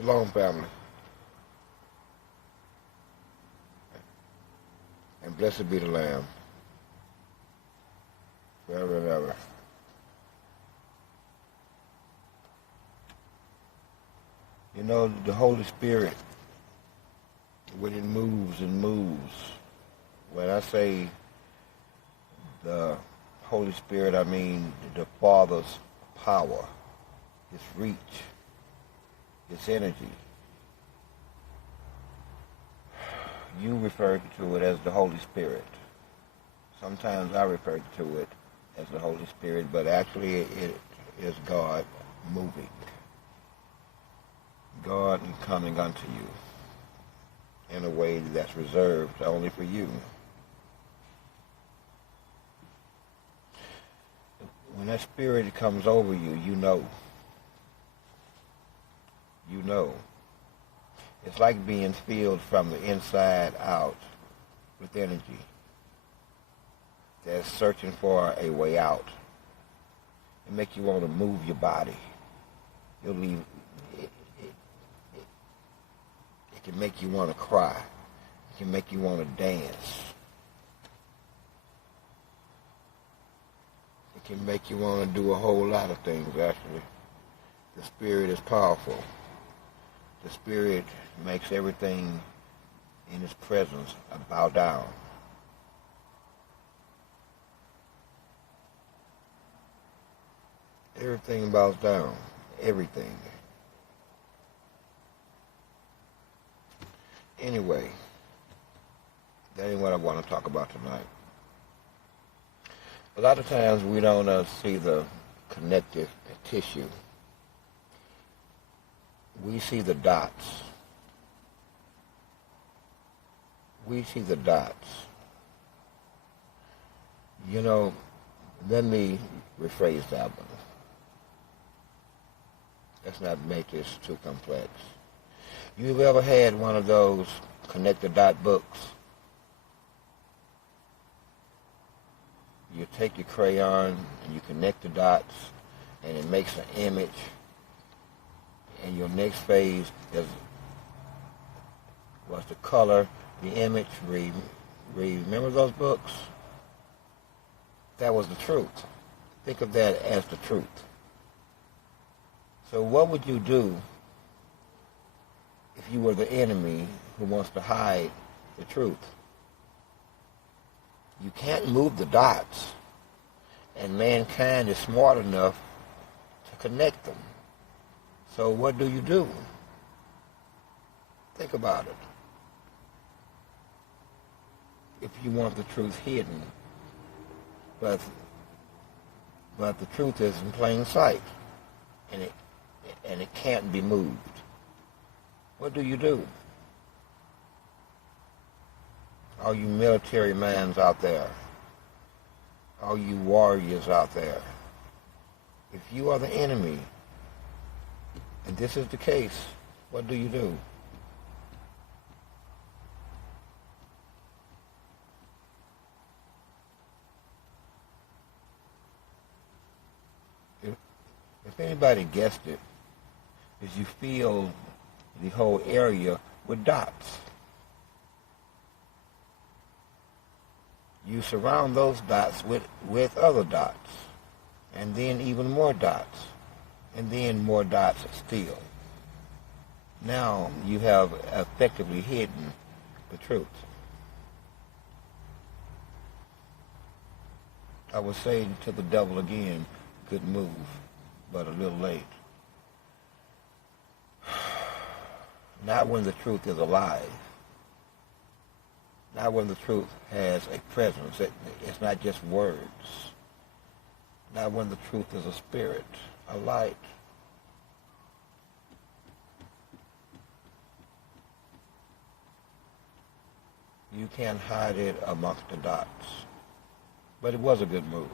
Shalom, family, and blessed be the Lamb, forever and ever. You know, the Holy Spirit, when it moves and moves, when I say the Holy Spirit, I mean the Father's power, His reach, His energy. You refer to it as the Holy Spirit. Sometimes I refer to it as the Holy Spirit, but actually it is God moving. God coming unto you in a way that's reserved only for you. When that Spirit comes over you, you know. You know. It's like being filled from the inside out with energy that's searching for a way out. It makes you want to move your body. You'll leave. It can make you want to cry. It can make you want to dance. It can make you want to do a whole lot of things, actually. The Spirit is powerful. The Spirit makes everything in His presence bow down. Everything bows down. Everything. Anyway, that ain't what I want to talk about tonight. A lot of times we don't see the connective tissue. We see the dots. We see the dots. You know, let me rephrase that one. Let's not make this too complex. You've ever had one of those connect the dot books? You take your crayon and you connect the dots and it makes an image. And your next phase is was to color the image. Remember those books? That was the truth. Think of that as the truth. So what would you do if you were the enemy who wants to hide the truth? You can't move the dots, and mankind is smart enough to connect them. So what do? Think about it. If you want the truth hidden, but the truth is in plain sight, and it can't be moved. What do? All you military mans out there, all you warriors out there, if you are the enemy, and this is the case, what do? If anybody guessed it, is you fill the whole area with dots. You surround those dots with other dots, and then even more dots, and then more dots still. Now you have effectively hidden the truth. I would say to the devil again, good move, but a little late. Not when the truth is alive. Not when the truth has a presence. It's not just words. Not when the truth is a spirit, a light. You can't hide it amongst the dots. But it was a good move.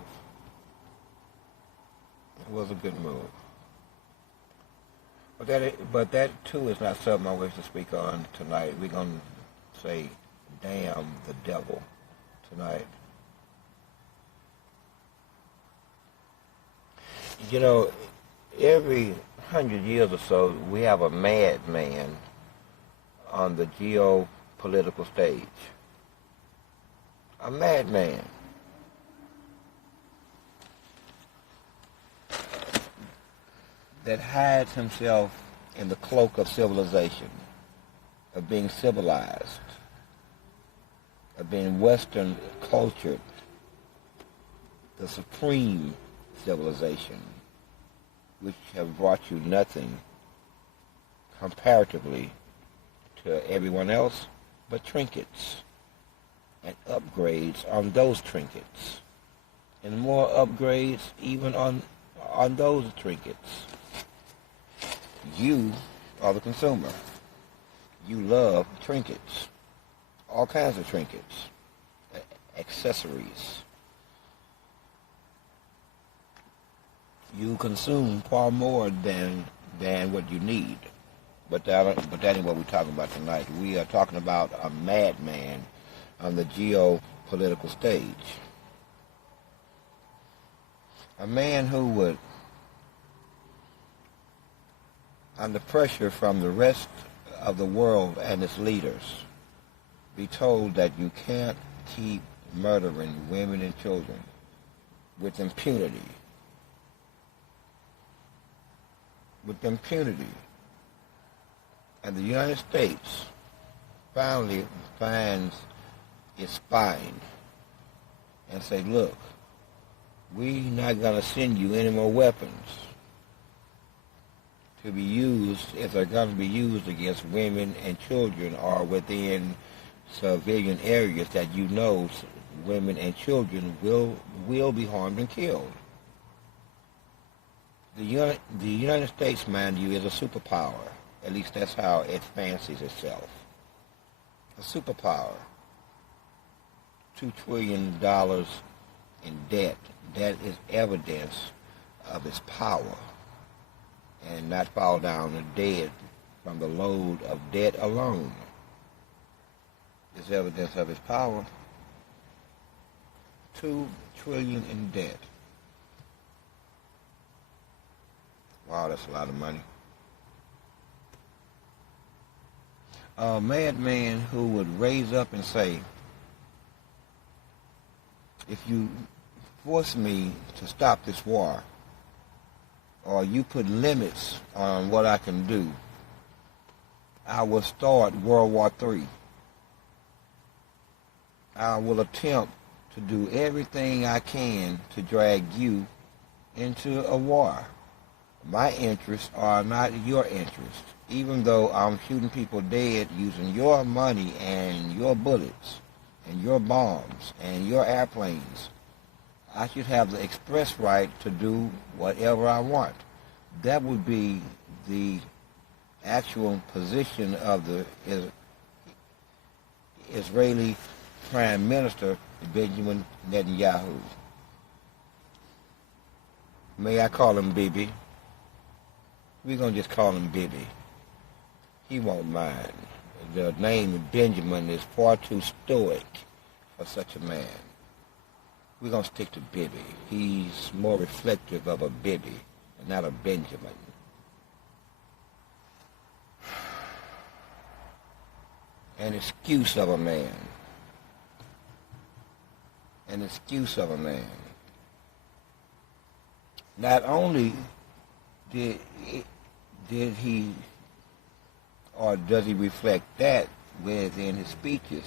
It was a good move. But that too is not something I wish to speak on tonight. We're going to say, damn the devil tonight. You know, every 100 years or so, we have a madman on the geopolitical stage. A madman. That hides himself in the cloak of civilization, of being civilized, of being Western cultured, the supreme civilization, which have brought you nothing comparatively to everyone else but trinkets and upgrades on those trinkets, and more upgrades even on those trinkets. You are the consumer. You love trinkets, all kinds of trinkets, accessories. You consume far more than what you need. But that ain't what we're talking about tonight. We are talking about a madman on the geopolitical stage. A man who would, under pressure from the rest of the world and its leaders, be told that you can't keep murdering women and children with impunity. With impunity. And the United States finally finds its spine and say, look, we're not going to send you any more weapons to be used, if they're going to be used against women and children or within civilian areas that you know women and children will be harmed and killed. The United States, mind you, is a superpower. At least that's how it fancies itself. A superpower. $2 trillion in debt. That is evidence of its power. And not fall down dead from the load of debt alone. It's evidence of its power. $2 trillion in debt. Wow, that's a lot of money. A madman who would raise up and say, if you force me to stop this war, or you put limits on what I can do, I will start World War III. I will attempt to do everything I can to drag you into a war. My interests are not your interests, even though I'm shooting people dead using your money and your bullets and your bombs and your airplanes. I should have the express right to do whatever I want. That would be the actual position of the Israeli Prime Minister Benjamin Netanyahu. May I call him Bibi? We're going to just call him Bibi. He won't mind. The name Benjamin is far too stoic for such a man. We're going to stick to Bibi. He's more reflective of a Bibi and not a Benjamin. An excuse of a man. An excuse of a man. Not only did he, or does he reflect that within his speeches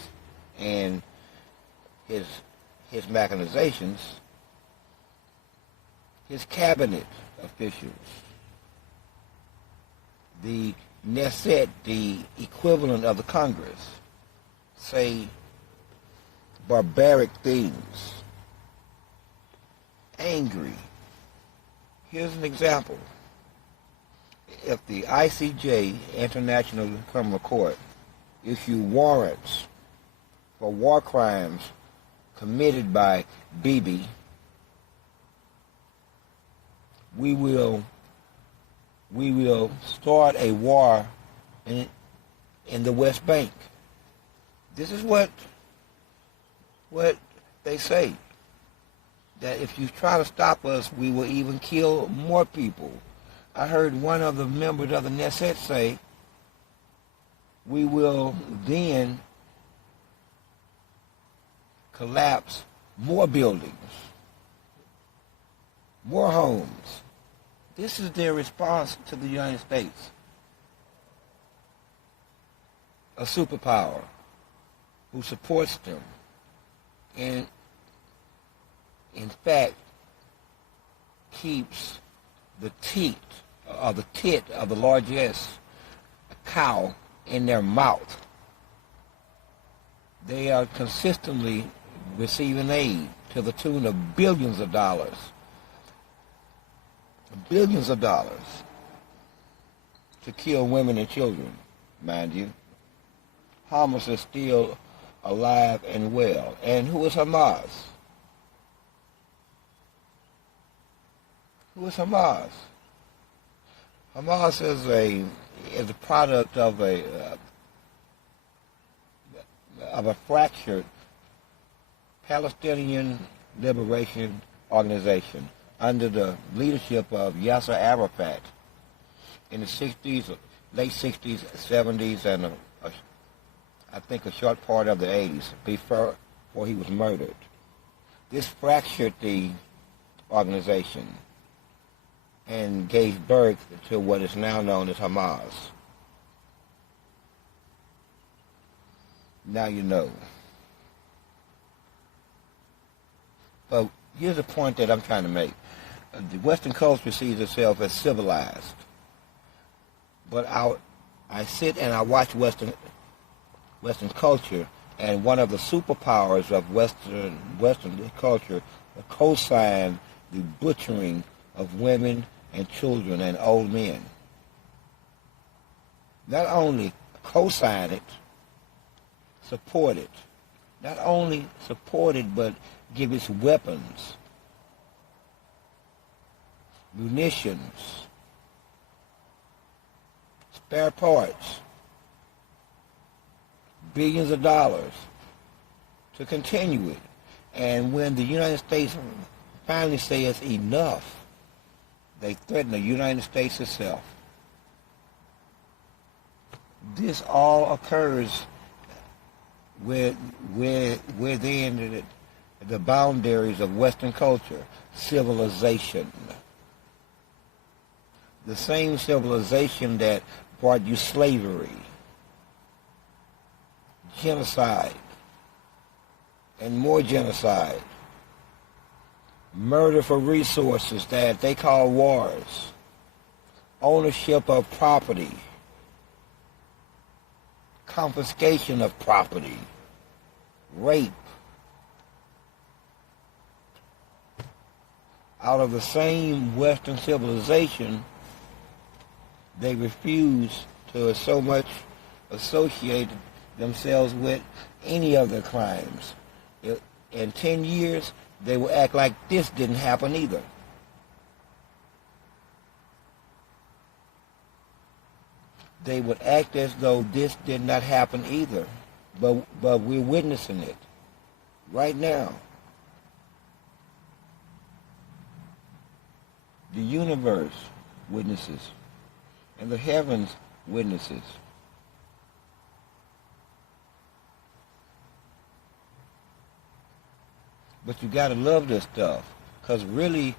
and his machinations, his cabinet officials, the Knesset, the equivalent of the Congress, say barbaric things, angry. Here's an example. If the ICJ, International Criminal Court, issue warrants for war crimes committed by Bibi, we will start a war in the West Bank. This is what they say. That if you try to stop us, we will even kill more people. I heard one of the members of the Knesset say, we will then collapse more buildings, more homes. This is their response to the United States, a superpower who supports them and, in fact, keeps the teat of the largest cow in their mouth. They are consistently receiving aid to the tune of billions of dollars. Billions of dollars to kill women and children, mind you. Hamas is still alive and well. And who is Hamas? Who is Hamas? Hamas is a product of a fractured Palestinian Liberation Organization under the leadership of Yasser Arafat in the 60s, late 60s, 70s, and I think a short part of the 80s before he was murdered. This fractured the organization and gave birth to what is now known as Hamas. Now you know. But here's the point that I'm trying to make. The Western culture sees itself as civilized. But I sit and I watch Western culture, and one of the superpowers of Western culture co-sign the butchering of women and children and old men. Not only co-sign it, support it. Not only support it, but give its weapons, munitions, spare parts, billions of dollars to continue it. And when the United States finally says enough, they threaten the United States itself. This all occurs within the boundaries of Western culture, civilization. The same civilization that brought you slavery, genocide, and more genocide, murder for resources that they call wars, ownership of property, confiscation of property, rape. Out of the same Western civilization, they refuse to so much associate themselves with any of their crimes. In 10 years, they will act like this didn't happen either. They would act as though this did not happen either. But we're witnessing it right now. The universe witnesses, and the heavens witnesses. But you gotta love this stuff, because really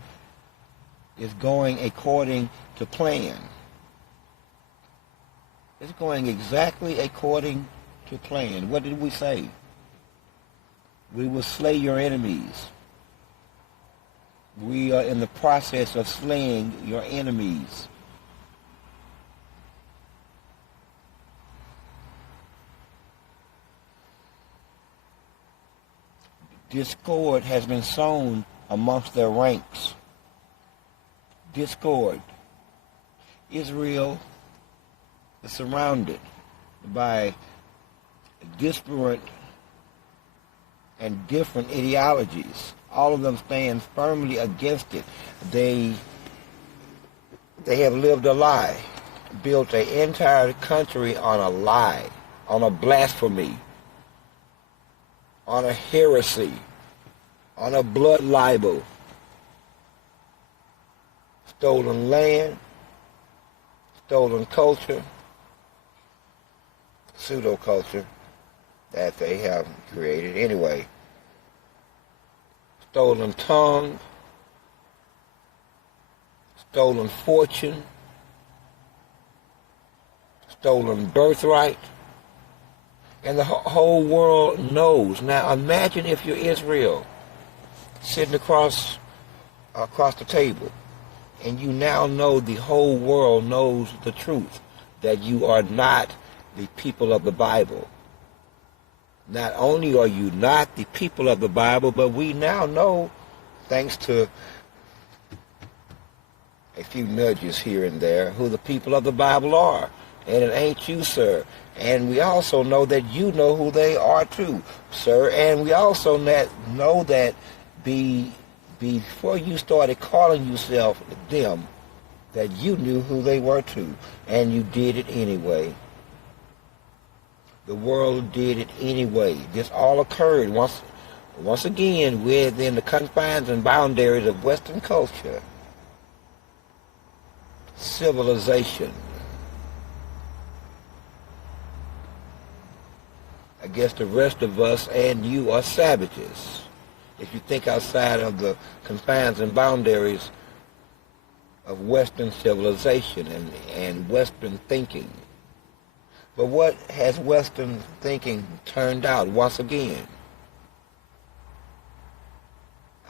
it's going according to plan. It's going exactly according to plan. What did we say? We will slay your enemies. We are in the process of slaying your enemies. Discord has been sown amongst their ranks. Discord. Israel is surrounded by disparate and different ideologies. All of them stand firmly against it. They have lived a lie, built an entire country on a lie, on a blasphemy, on a heresy, on a blood libel. Stolen land, stolen culture, pseudo-culture that they have created anyway, stolen tongue, stolen fortune, stolen birthright, and the whole world knows. Now imagine if you're Israel sitting across the table, and you now know the whole world knows the truth, that you are not the people of the Bible. Not only are you not the people of the Bible, but we now know, thanks to a few nudges here and there, who the people of the Bible are. And it ain't you, sir. And we also know that you know who they are too, sir. And we also know that before you started calling yourself them, that you knew who they were too. And you did it anyway. The world did it anyway. This all occurred once again within the confines and boundaries of Western culture, civilization. I guess the rest of us and you are savages if you think outside of the confines and boundaries of Western civilization and Western thinking. But what has Western thinking turned out once again?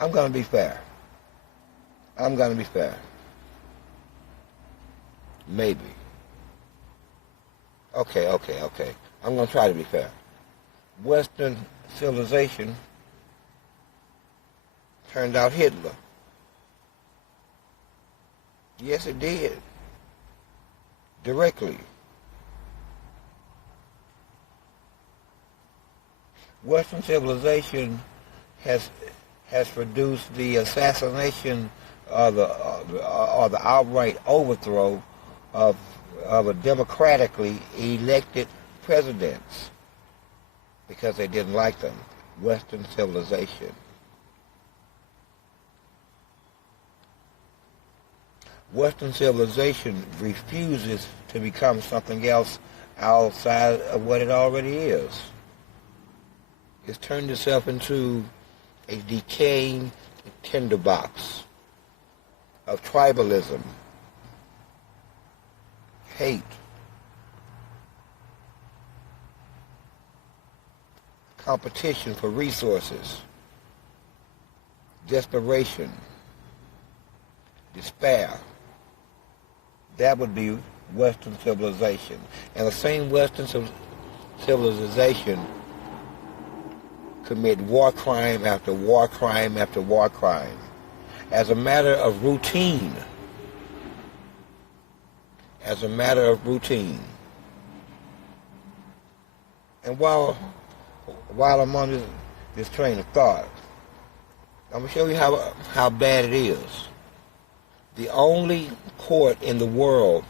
I'm going to be fair. I'm going to be fair. Maybe. Okay. I'm going to try to be fair. Western civilization turned out Hitler. Yes, it did. Directly. Western civilization has produced the assassination or the outright overthrow of a democratically elected presidents because they didn't like them. Western civilization. Western civilization refuses to become something else outside of what it already is. It's turned itself into a decaying tinderbox of tribalism, hate, competition for resources, desperation, despair. That would be Western civilization. And the same Western civilization commit war crime after war crime after war crime as a matter of routine. As a matter of routine. And while I'm on this train of thought, I'm going to show you how bad it is. The only court in the world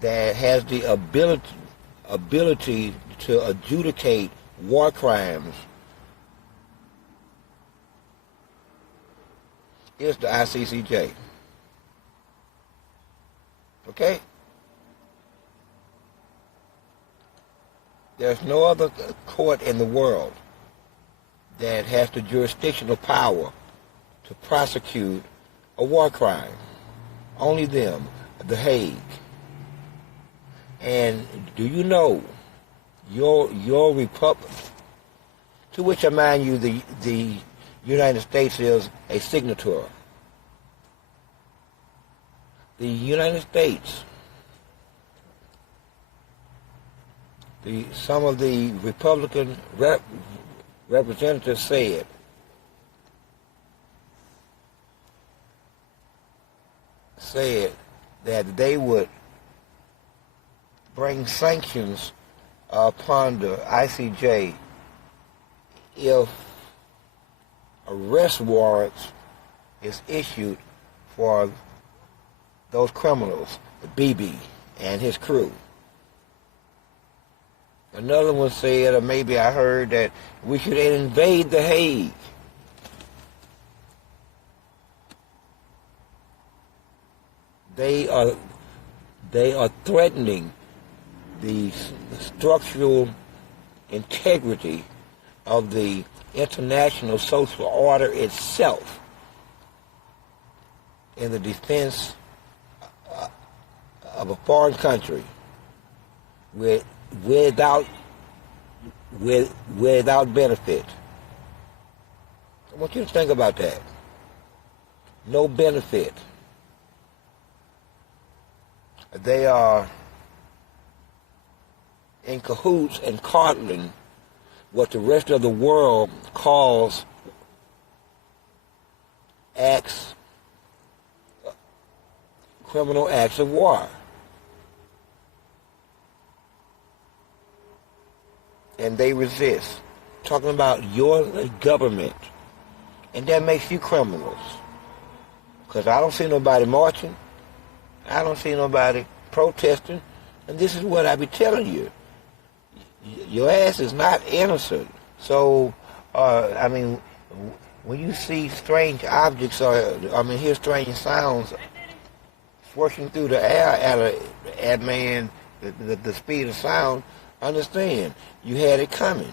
that has the ability to adjudicate war crimes is the ICCJ. Okay? There's no other court in the world that has the jurisdictional power to prosecute a war crime. Only them, The Hague. And do you know your republic, to which I mind you the United States is a signatory. The United States, some of the Republican representatives said that they would bring sanctions upon the ICJ if arrest warrants is issued for those criminals, the Bibi and his crew. Another one said, or maybe I heard, that we should invade The Hague. They are threatening the structural integrity of the international social order itself in the defense of a foreign country without benefit. I want you to think about that. No benefit. They are in cahoots and coddling what the rest of the world calls criminal acts of war. And they resist. Talking about your government. And that makes you criminals. Because I don't see nobody marching. I don't see nobody protesting. And this is what I be telling you. Your ass is not innocent. So, when you see strange objects hear strange sounds swishing through the air at the speed of sound, understand, you had it coming.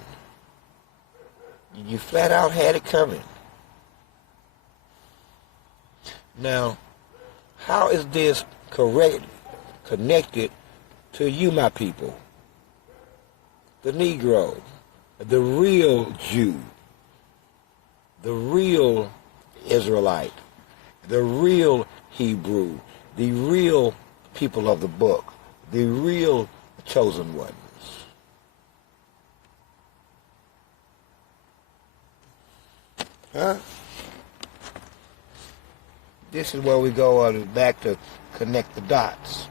You flat out had it coming. Now, how is this connected to you, my people? The Negro, the real Jew, the real Israelite, the real Hebrew, the real people of the book, the real chosen ones. Huh? This is where we go back to connect the dots.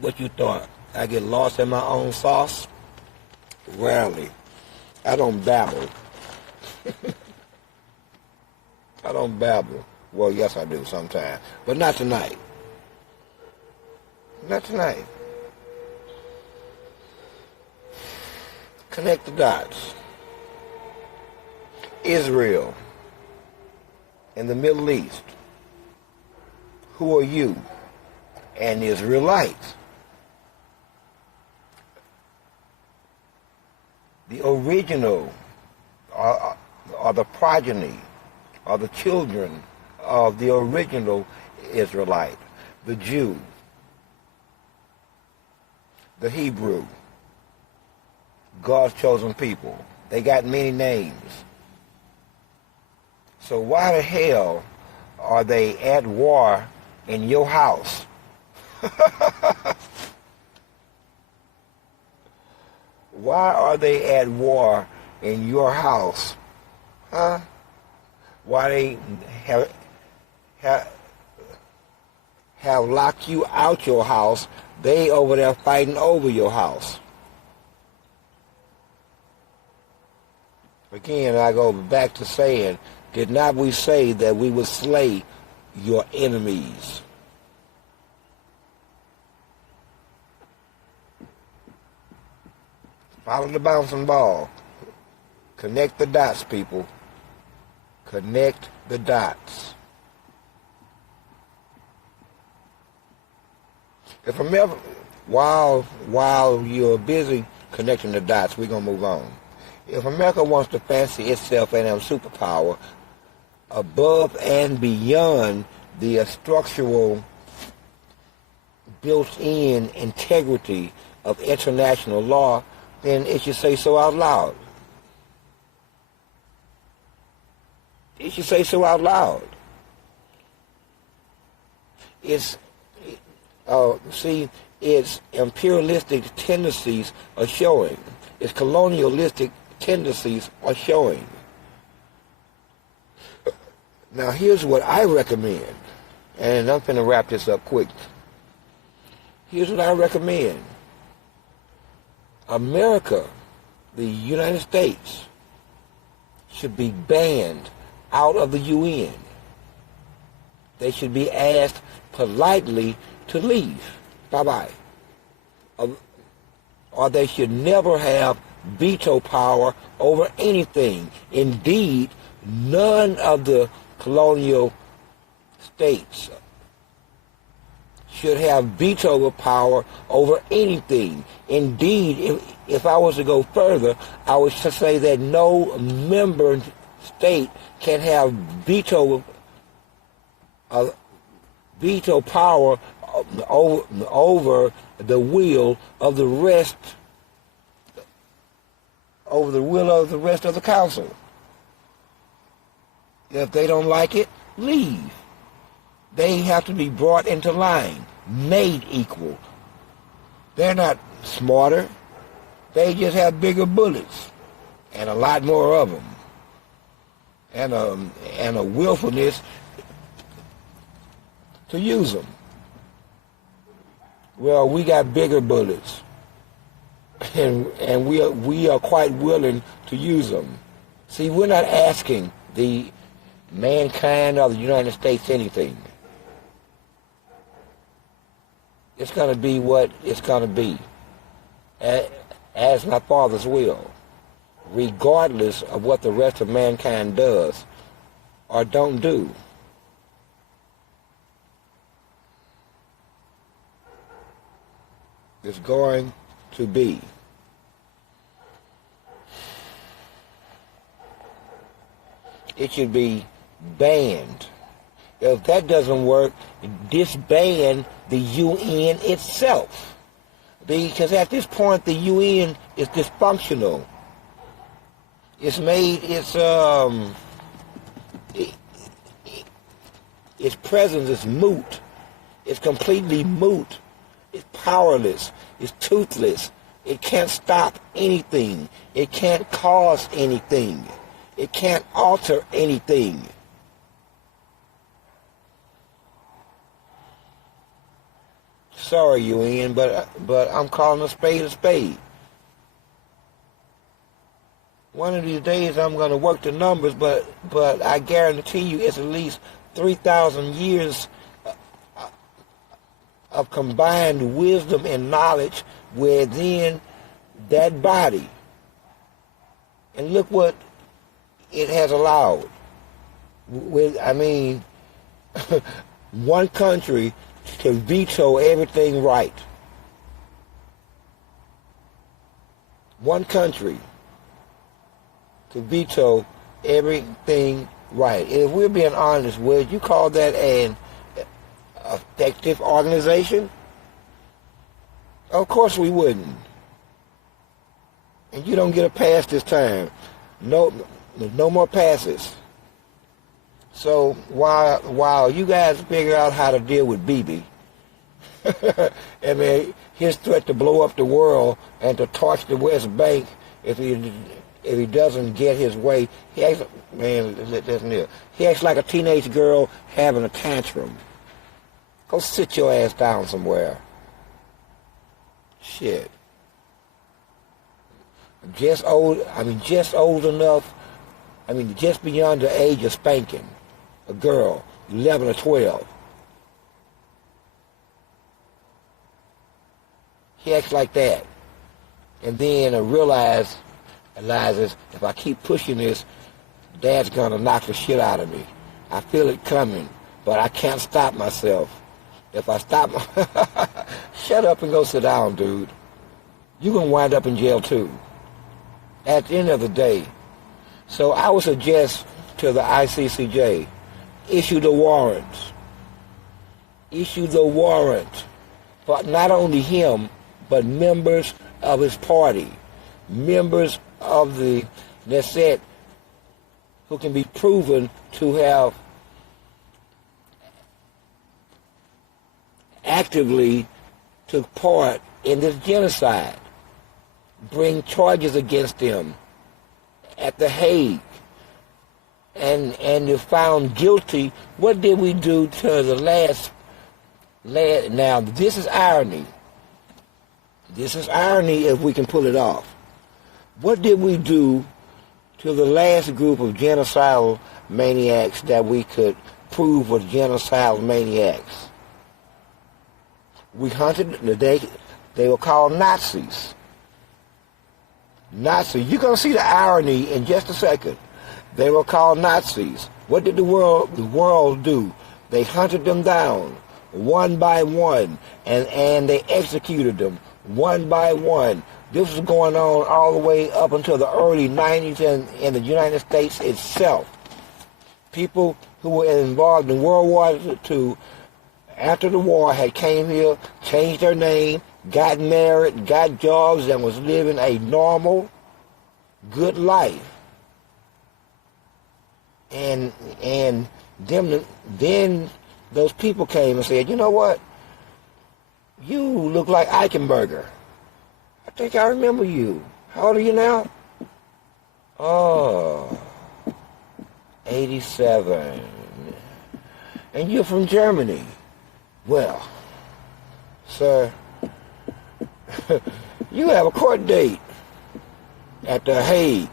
What you thought? I get lost in my own sauce? Rarely. I don't babble. I don't babble. Well, yes, I do sometimes. But not tonight. Not tonight. Connect the dots. Israel in the Middle East. Who are you? An Israelite. The original are the progeny, are the children of the original Israelite, the Jew, the Hebrew, God's chosen people. They got many names. So why the hell are they at war in your house? Why are they at war in your house? Huh? Why they have locked you out your house? They over there fighting over your house. Again, I go back to saying, did not we say that we would slay your enemies? Follow the bouncing ball. Connect the dots, people. Connect the dots. If America, while you're busy connecting the dots, we're going to move on. If America wants to fancy itself an superpower above and beyond the structural built-in integrity of international law, then it should say so out loud. It should say so out loud. Its imperialistic tendencies are showing. Its colonialistic tendencies are showing. Now here's what I recommend, and I'm going to wrap this up quick. Here's what I recommend. America, the United States, should be banned out of the UN. They should be asked politely to leave. Bye-bye. Or they should never have veto power over anything. Indeed, none of the colonial states should have veto power over anything. Indeed, if I was to go further, I would say that no member state can have veto power over the will of the rest of the council. If they don't like it, leave. They have to be brought into line, made equal. They're not smarter. They just have bigger bullets and a lot more of them, and a willfulness to use them. Well, we got bigger bullets, and we are quite willing to use them. See, we're not asking the mankind of the United States anything. It's going to be what it's going to be, as my Father's will, regardless of what the rest of mankind does or don't do. It's going to be. It should be banned. If that doesn't work, disband the UN itself. Because at this point, the UN is dysfunctional. Its presence is moot. It's completely moot. It's powerless. It's toothless. It can't stop anything. It can't cause anything. It can't alter anything. Sorry, UN, but I'm calling a spade a spade. One of these days I'm going to work the numbers, but I guarantee you it's at least 3,000 years of combined wisdom and knowledge within that body. And look what it has allowed. One country to veto everything right. One country to veto everything right. If we're being honest, would you call that an effective organization? Of course we wouldn't. And you don't get a pass this time. No more passes. So while you guys figure out how to deal with Bibi, his threat to blow up the world and to torch the West Bank if he doesn't get his way, he acts like a teenage girl having a tantrum. Go sit your ass down somewhere. Shit. Just old enough, just beyond the age of spanking. A girl, 11 or 12. He acts like that. And then realizes, if I keep pushing this, Dad's gonna knock the shit out of me. I feel it coming, but I can't stop myself. If I stop, shut up and go sit down, dude. You're gonna wind up in jail too. At the end of the day. So I would suggest to the ICCJ, issue the warrant. Issue the warrant for not only him, but members of his party. Members of the Knesset who can be proven to have actively took part in this genocide. Bring charges against them at The Hague. And if found guilty, what did we do to the last? Now, this is irony. This is irony if we can pull it off. What did we do to the last group of genocidal maniacs that we could prove were genocidal maniacs? We hunted, they were called Nazis. Nazis. You're going to see the irony in just a second. They were called Nazis. What did the world do? They hunted them down one by one, and they executed them one by one. This was going on all the way up until the early 90s in the United States itself. People who were involved in World War II after the war had came here, changed their name, got married, got jobs, and was living a normal, good life. And then those people came and said, you know what? You look like Eichenberger. I think I remember you. How old are you now? Oh, 87. And you're from Germany. Well, sir, you have a court date at The Hague.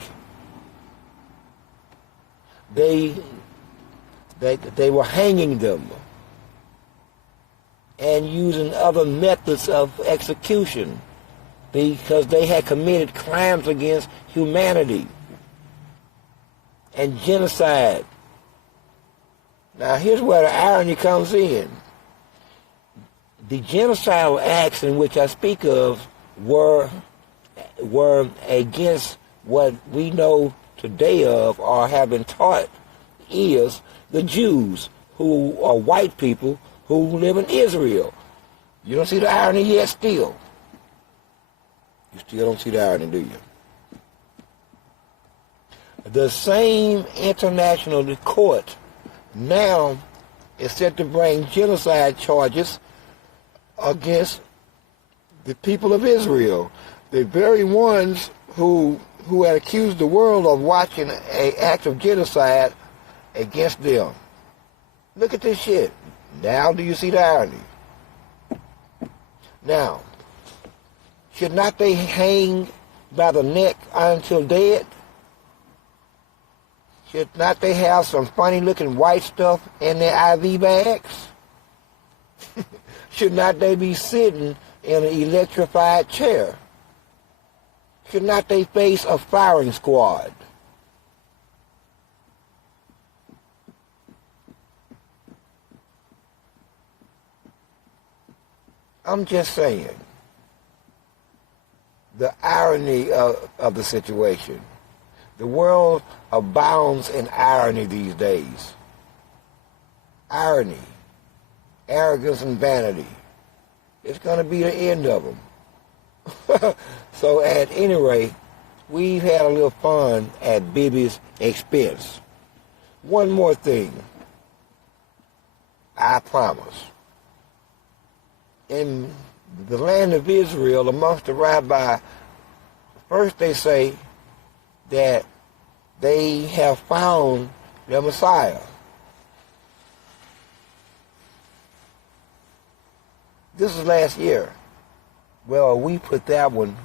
They were hanging them and using other methods of execution because they had committed crimes against humanity and genocide. Now here's where the irony comes in. The genocidal acts in which I speak of were against what we know today of or have been taught is the Jews, who are white people who live in Israel. You don't see the irony yet still. You still don't see the irony, do you? The same international court now is set to bring genocide charges against the people of Israel, the very ones who had accused the world of watching an act of genocide against them. Look at this shit. Now do you see the irony? Now, should not they hang by the neck until dead? Should not they have some funny-looking white stuff in their IV bags? Should not they be sitting in an electrified chair? Should not they face a firing squad? I'm just saying, the irony of the situation. The world abounds in irony these days. Irony, arrogance, and vanity. It's going to be the end of them. So at any rate, we've had a little fun at Bibi's expense. One more thing, I promise. In the land of Israel, amongst the rabbi, first they say that they have found their Messiah. This is last year. Well, we put that one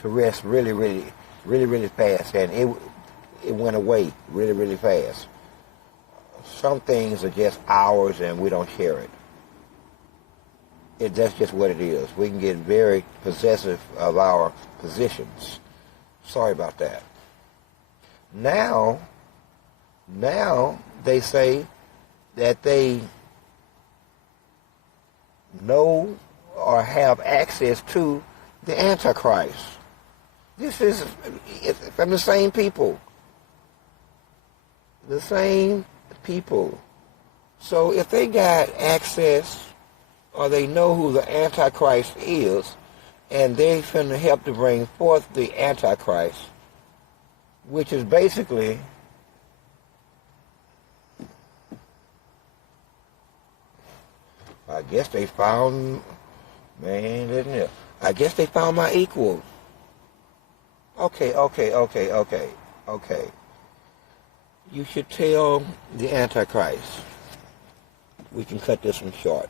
to rest really fast, and it went away really fast. Some things are just ours and we don't share it. That's just what it is. We can get very possessive of our positions. Sorry about that. Now they say that they know or have access to the Antichrist. This is from the same people. The same people. So if they got access or they know who the Antichrist is, and they're finna help to bring forth the Antichrist, which is basically I guess they found, man, isn't it? I guess they found my equal. Okay. You should tell the Antichrist. We can cut this one short.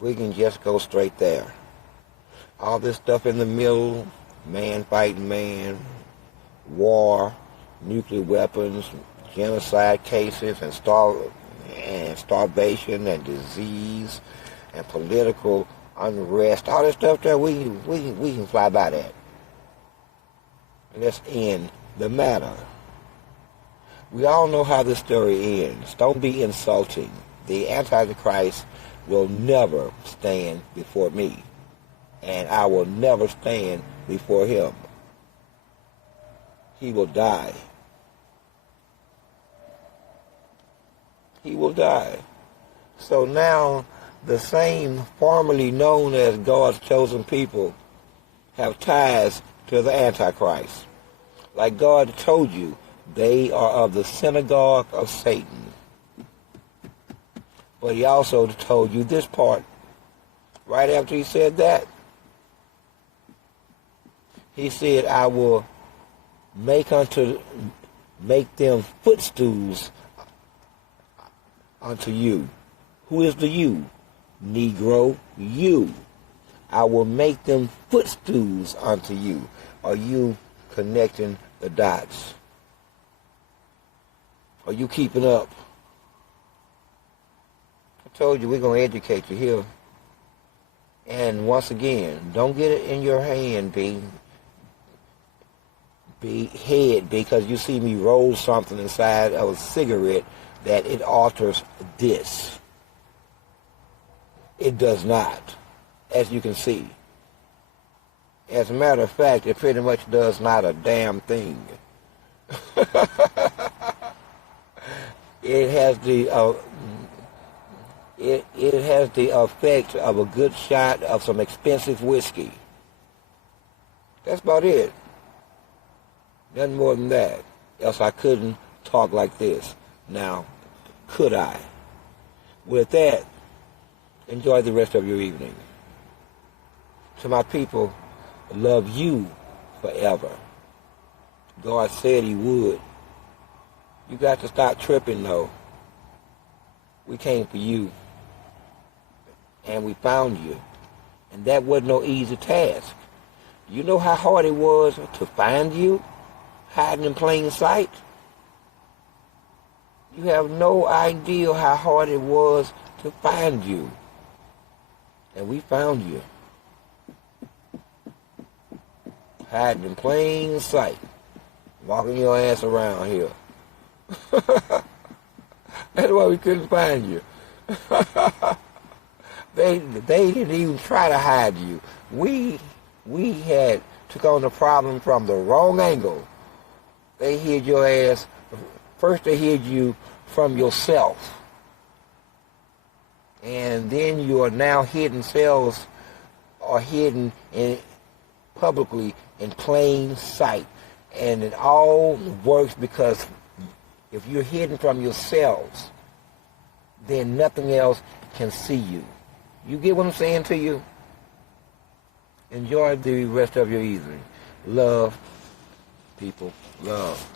We can just go straight there. All this stuff in the middle, man fighting man, war, nuclear weapons, genocide cases, and starvation and disease and political unrest, all this stuff there, we can fly by that. Let's end the matter. We all know how this story ends. Don't be insulting. The Antichrist will never stand before me, and I will never stand before him. He will die. He will die. So now the same formerly known as God's chosen people have ties to the Antichrist. Like God told you, they are of the synagogue of Satan. But he also told you this part right after he said that. He said, I will make them footstools unto you. Who is the you? Negro, you. I will make them footstools unto you. Are you connecting the dots? Are you keeping up? I told you we're going to educate you here. And once again, don't get it in your hand, head, because you see me roll something inside of a cigarette that it alters this. It does not, as you can see. As a matter of fact, it pretty much does not a damn thing. It has the it has the effect of a good shot of some expensive whiskey. That's about it. Nothing more than that. Else I couldn't talk like this. Now, could I? With that, enjoy the rest of your evening. To my people, love you forever. God said he would. You got to stop tripping, though. We came for you. And we found you. And that wasn't no easy task. You know how hard it was to find you? Hiding in plain sight? You have no idea how hard it was to find you. And we found you. Hiding in plain sight. Walking your ass around here. That's why we couldn't find you. They didn't even try to hide you. We had took on the problem from the wrong angle. They hid your ass. First they hid you from yourself. And then your now hidden selves are hidden publicly in plain sight. And it all works because if you're hidden from yourselves, then nothing else can see you. You get what I'm saying to you? Enjoy the rest of your evening. Love, people. Love.